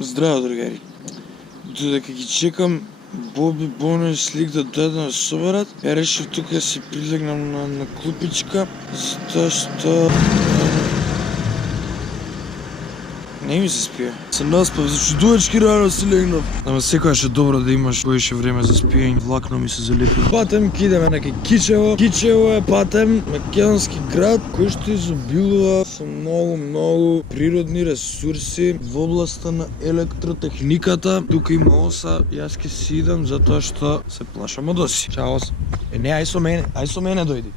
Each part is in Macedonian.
Здраво, другари. Додека ги чекам Боби, Боно и Слик да дојдат да соберат, ја решив тука да си прилегнам на клупичка, затоа што не ми се спија. Се наспав, зачудувачки рано си легнав. Ама секојаш е добро да имаш поише време за спиење. Влакно ми се залепи. Патем ке идеме на Кичево. Кичево е патем македонски град кој што изобилува со многу природни ресурси во областа на електротехниката. Тука има оса, јас ке си идам затоа што се плашам од оси. Чао ос. Не, ај со мене дојди.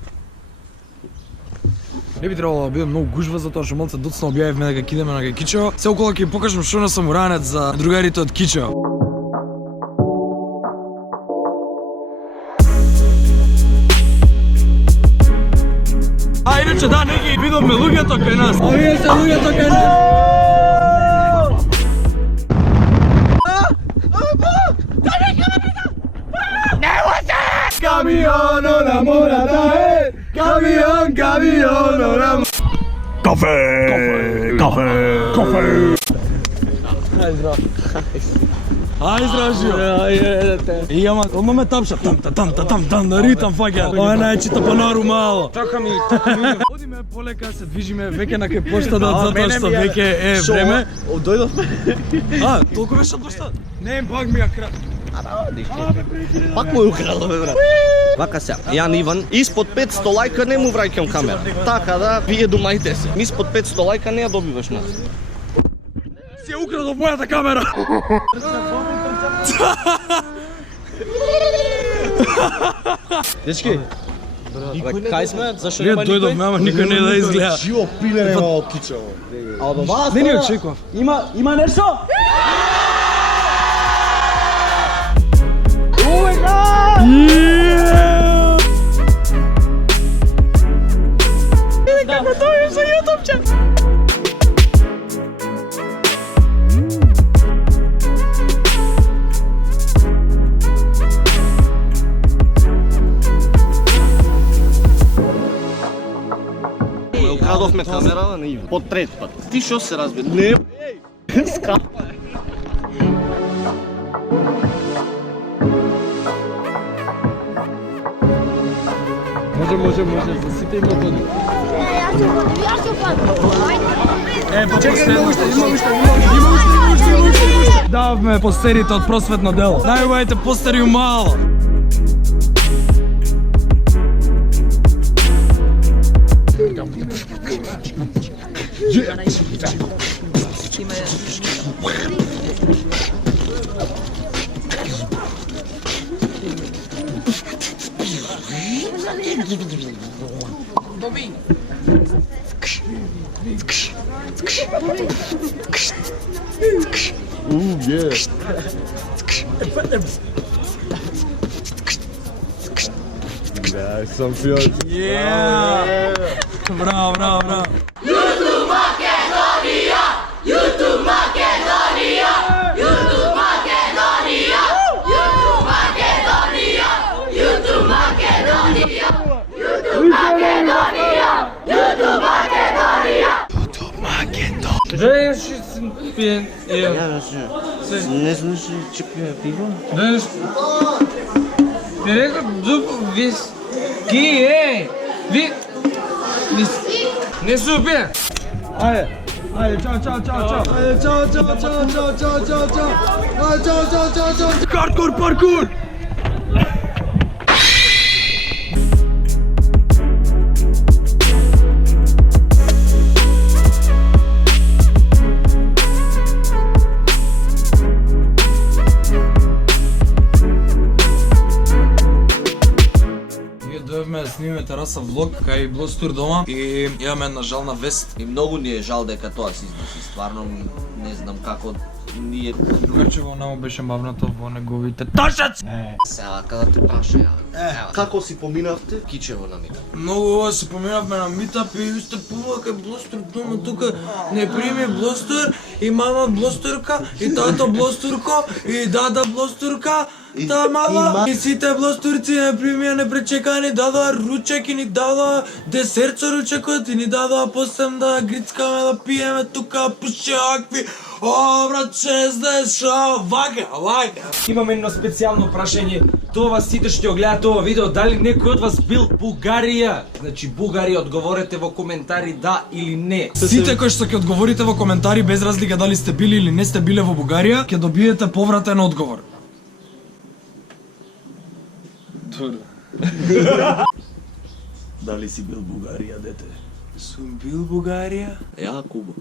Не би требало да биде многу гужва затоа што малце доцна објавивме дека ќе идеме на Кичево. Се околу ќе покажам што на сам уранет за другарите од Кичево. А иначе да, не ги видовме луѓето кај нас. Овие се луѓето кај нас. Камионo на мората е! Камион на... Кафе! Ај здраво. Ај здраво, живо. И ама, одма ме тапша. Там, на ритам фаќа. Ова најчита панару мало. Чака ми. Одиме полека, се движиме веќе на кај поштадот, затоа што веќе е време. Дојдовме. Толку беше од поштадот? Не, пак ми ја кра... Пак му ја украдовме, брат. Вака се, Јан Иван, испод 500 лајка не му враќам камера. Така да, вие думајте се. Испод 500 лајка не ја добиваш нас. Си ја украдов мојата камера! Дечки, кај сме? Зашо нема никој? Дојдовме, ама никој не да изгледа. Живо пиле нема од Кичево. Не ни очекував. Има нешто? Како тоа за јутубче? Ме украдовме камерава на Иван. По трет пат. Ти шо се разби? Не. Скапа е. Може, за сите има води. Јас ќе падам. Чекај, има уште. Давме постерите од просветно дело. Најубавите постери у мало. Да, сам фиот. Браво. YouTube Macedonia! YouTube Macedonia! YouTube Macedonia! YouTube Macedonia! YouTube Macedonia! YouTube Macedonia! YouTube Macedonia! Знаеш, пиен. Не слушай, че пие пиво? Знаеш, ти река вис. Ки е? Вис. Не супе. Ајде, чао. Ајде, чао. Паркур. Дојавме да снимаме тераса влог кај Блостур дома и имаме една жална вест. И многу ни е жал дека тоа се износи. Стварно не знам како ние Другарче во намо беше мавнато во неговите тошаци. сега када те праша ја. Како си поминавте Кичево на митап? Многу ова се поминавме на митап и сте повака Блостур дома тука не прими Блостур и мама Блостурка и тато Блостурко и дада Блостурка. Та мала, и сите блостурци не примија непречекани, дадоа ручек и ни дадоа десерт со ручекот и ни дадоа посем да грицкаме, да пиеме тука, пуше акви. О, брат, 60 шо, вака. Имам едно специјално прашање. Тоа сите што ја гледате ова видео, дали некој од вас бил Бугарија? Значи Бугарија, одговорете во коментари да или не. Сите кои што ќе одговорите во коментари без разлика дали сте били или не сте биле во Бугарија, ќе добиете повратен одговор. Дали си бил Бугарија, дете? Сум бил Бугарија. Ја, Куба.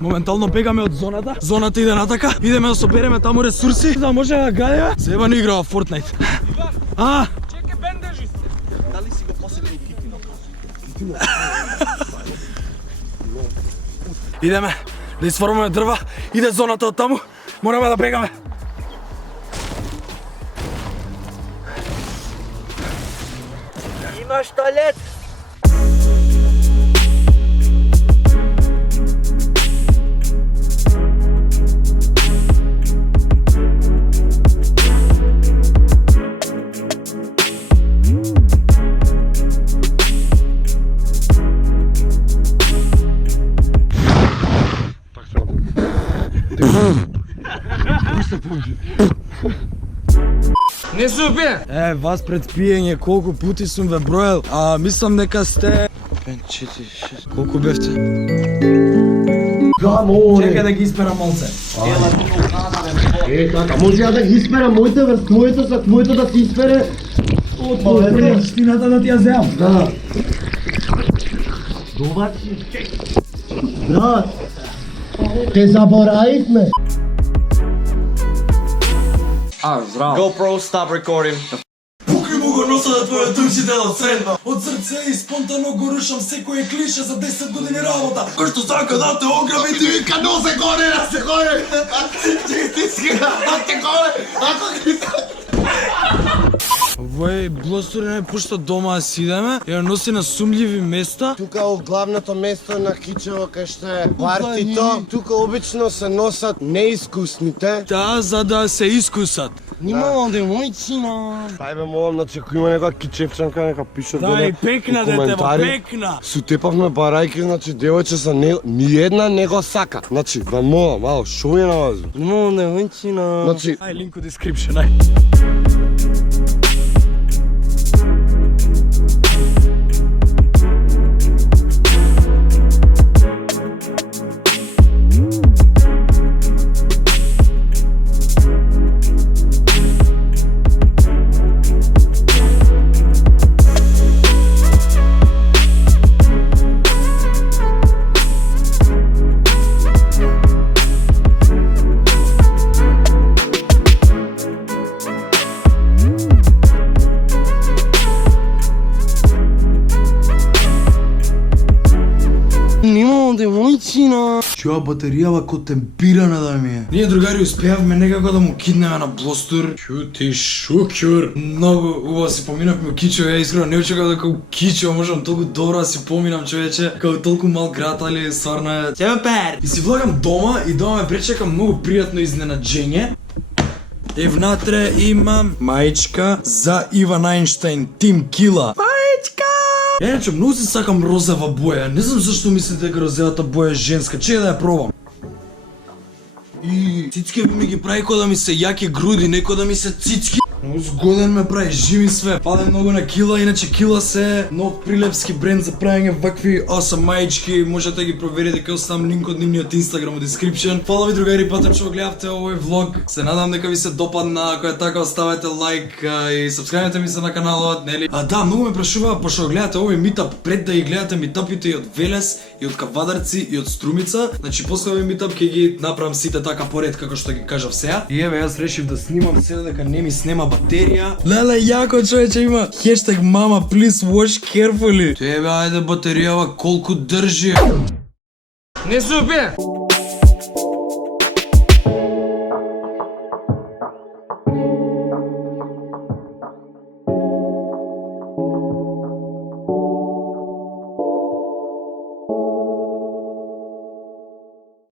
Моментално бегаме од зоната. Зоната иде натака. Идеме да собереме таму ресурси да може да гаѓаме. Себа не играва Fortnite. Дали си го посетил Китино? Идеме да изфармаме дрва. Иде зоната од таму. Мораме да бегаме. Имаш талет! Не се убие! Вас пред пиење колку пути сум ве броел, а мислам дека сте 5, 4, 6. Колку бевте? Чекај да ги исперам малце. Така, може ја да ги исперам моите врз твоето, за твоето да си испере. Штината да ти ја земам. Да. Добар си. Брат, те заборавивме. GoPro, stop recording. Пукри му го носа да твојот учител од средба. Од срце и спонтано го рушам секое клише за 10 години работа. Кој што сака да те ограби, ти вика но се горе, да се горе. Ти си да те горе. Вој блостори не пушта дома да си идеме, ја носи на сумљиви места. Тука во главното место на Кичево кај што е партито, тука обично се носат неискусните. Да, за да се искусат. Нимало девојчина. Ајде молам, значи ако има некоја кичевчанка нека пише Да, доле и пекна детево, коментари. пекна. Сутепавме барајки, значи девојче са ни една не го сака. Значи, ве молам, ало, шо ми е на вас? Нимало девојчина. Значи, Ај, линк у description, ај. нимало девојчина. Чуја батеријава ко темпирана да ми е. Ние другари успеавме некако да му киднеме на блостур. Чути шукјур. Многу убаво си поминавме у Кичево, ја искрено не очекав дека у Кичево можам толку добро да си поминам, човече. Као толку мал град, али стварно е супер. И си влагам дома и дома ме пречека многу пријатно изненаđenje. И внатре имам маичка за Иван Ајнштајн, Тим Кила. Маичка! Ја иначе многу се сакам розова боја. Не знам зашто мислите дека розовата боја е женска. Чеј да ја пробам. И цицки ми ги прави кој да ми се јаки груди, некој да ми се цицки. Многу згоден ме прави, живи све. Пале многу на Кила, иначе Кила се нов прилепски бренд за правење вакви awesome маички. Можете да ги проверите, кај оставам линк од нивниот Instagram у description. Фала ви другари, патем што го гледавте овој влог. Се надам дека ви се допадна, ако е така оставете лайк и сабскрајбнете ми се на каналот, нели? Да, многу ме прашува пошто гледате овој митап пред да ги гледате митапите и од Велес, и од Кавадарци, и од Струмица. Значи после овој митап ќе ги направам сите така поред како што ги кажав сега. И еве јас решив да снимам сега дека не ми снема батерија. Леле, јако човече има хештег мама please wash carefully. Тебе ајде батеријава колку држи. Не се убие!